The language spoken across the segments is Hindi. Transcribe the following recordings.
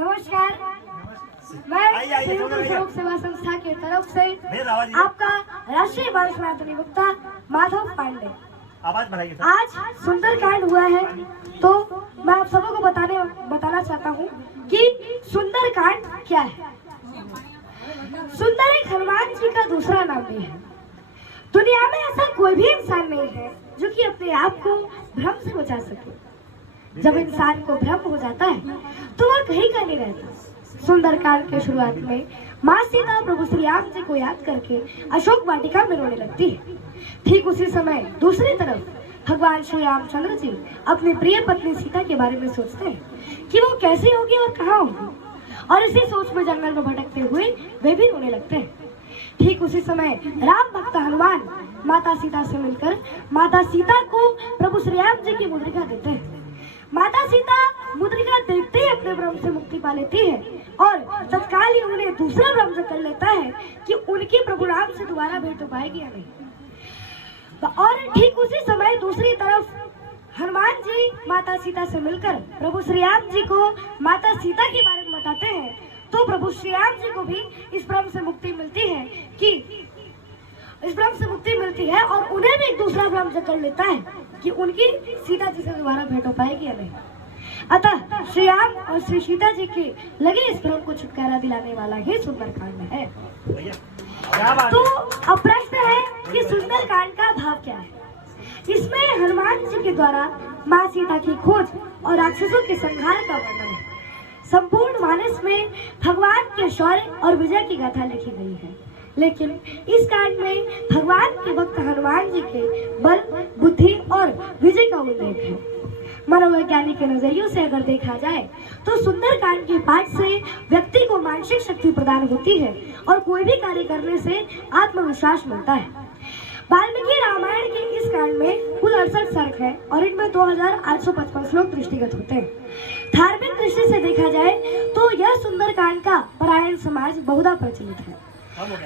नमस्कार, मैं स्वरूप सेवा संस्था की तरफ से आपका राष्ट्रीय बाल सनातनी वक्ता माधव पांडे। आज सुंदरकांड हुआ है, तो मैं आप सबों को बताना चाहता हूँ कि सुंदरकांड क्या है। सुंदर एक हनुमान जी का दूसरा नाम भी है। दुनिया में ऐसा कोई भी इंसान नहीं है जो कि अपने आप को भ्रम से बचा सके। जब इंसान को भ्रम हो जाता है तो वह कहीं का नहीं रहता। सुंदरकांड के शुरुआत में माँ सीता प्रभु श्री राम जी को याद करके अशोक वाटिका में रोने लगती है। ठीक उसी समय दूसरी तरफ भगवान श्री रामचंद्र जी अपनी प्रिय पत्नी सीता के बारे में सोचते हैं कि वो कैसी होगी और कहाँ होगी, और इसी सोच में जंगल में भटकते हुए वे भी रोने लगते हैं। ठीक उसी समय राम भक्त हनुमान माता सीता से मिलकर माता सीता को प्रभु श्री राम जी की मुद्रिका देते हैं। माता सीता मुद्रिका देखते ही अपने भ्रम से मुक्ति पा लेती है और तत्काल ही उन्हें दूसरा भ्रम कर लेता है कि उनकी प्रभु राम से दोबारा भेंट हो पाएगी या नहीं। और ठीक उसी समय दूसरी तरफ हनुमान जी माता सीता से मिलकर प्रभु श्री राम जी को माता सीता के बारे में बताते हैं, तो प्रभु श्री राम जी को भी इस भ्रम से मुक्ति मिलती है और उन्हें भी एक दूसरा भ्रम कर लेता है कि उनकी सीता जी से दोबारा भेंट हो पाएगी या नहीं। अतः श्री राम और श्री सीता जी के लगे इस भ्रम को छुटकारा दिलाने वाला ही सुंदरकांड है। तो अब प्रश्न है कि सुंदरकांड का भाव क्या है। इसमें हनुमान जी के द्वारा माँ सीता की खोज और राक्षसों के संहार का वर्णन है। संपूर्ण मानस में भगवान के शौर्य और विजय की गाथा लिखी गई है, लेकिन इस कांड में भगवान के भक्त हनुमान जी के बल, बुद्धि और विजय का उल्लेख है। मनोवैज्ञानिक के नजरियों से अगर देखा जाए तो सुंदरकांड के पाठ से व्यक्ति को मानसिक शक्ति प्रदान होती है और कोई भी कार्य करने से आत्मविश्वास मिलता है। वाल्मीकि रामायण के इस कांड में कुल 68 सर्ग है और इनमें 2855 श्लोक दृष्टिगत होते हैं। धार्मिक दृष्टि से देखा जाए तो यह सुंदरकांड का परायण समाज बहुधा प्रचलित है।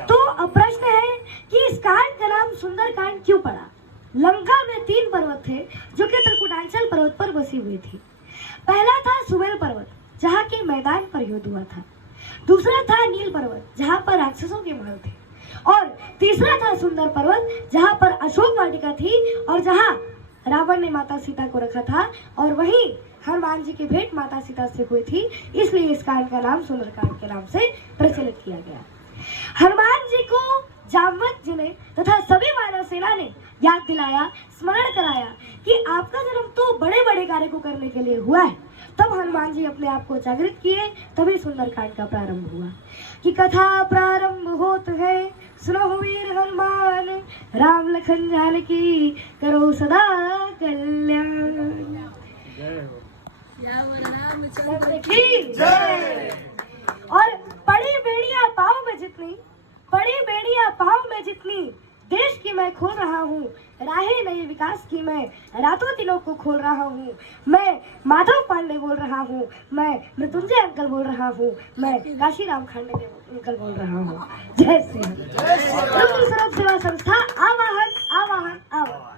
तो अब प्रश्न है कि इस कांड का नाम सुंदरकांड क्यों पड़ा। लंका में 3 पर्वत थे जो कि त्रिकुटांचल पर्वत पर बसी हुई थी। पहला था सुमेल पर्वत, जहाँ के मैदान पर युद्ध हुआ था। दूसरा था नील पर्वत, जहाँ पर राक्षसों के महल थे, और तीसरा था सुंदर पर्वत, जहाँ पर अशोक वाटिका थी और जहाँ रावण ने माता सीता को रखा था, और वहीं हनुमान जी की भेंट माता सीता से हुई थी। इसलिए इस कांड का नाम सुंदरकांड के नाम से प्रचलित किया गया। हनुमान जी को जामवंत जी ने तथा सभी मानव सेना ने याद दिलाया, स्मरण कराया कि आपका जन्म तो बड़े बड़े कार्य को करने के लिए हुआ है। तब हनुमान जी अपने आप को जागृत किए, तभी सुंदरकांड का प्रारंभ हुआ। कि कथा प्रारंभ होत है, सुनो वीर हनुमान, राम लखन जानकी करो सदा कल्याण। और पाँव में जितनी देश की मैं खोल रहा हूँ, राहें नए विकास की मैं रातों दिनों को खोल रहा हूँ। मैं माधव पांडे बोल रहा हूँ, मैं मृत्युंजय अंकल बोल रहा हूँ, मैं काशी राम खांडे अंकल बोल रहा हूँ। जय श्री राम। स्वरूप सेवा संस्था आवाहन आवाहन आवाहन।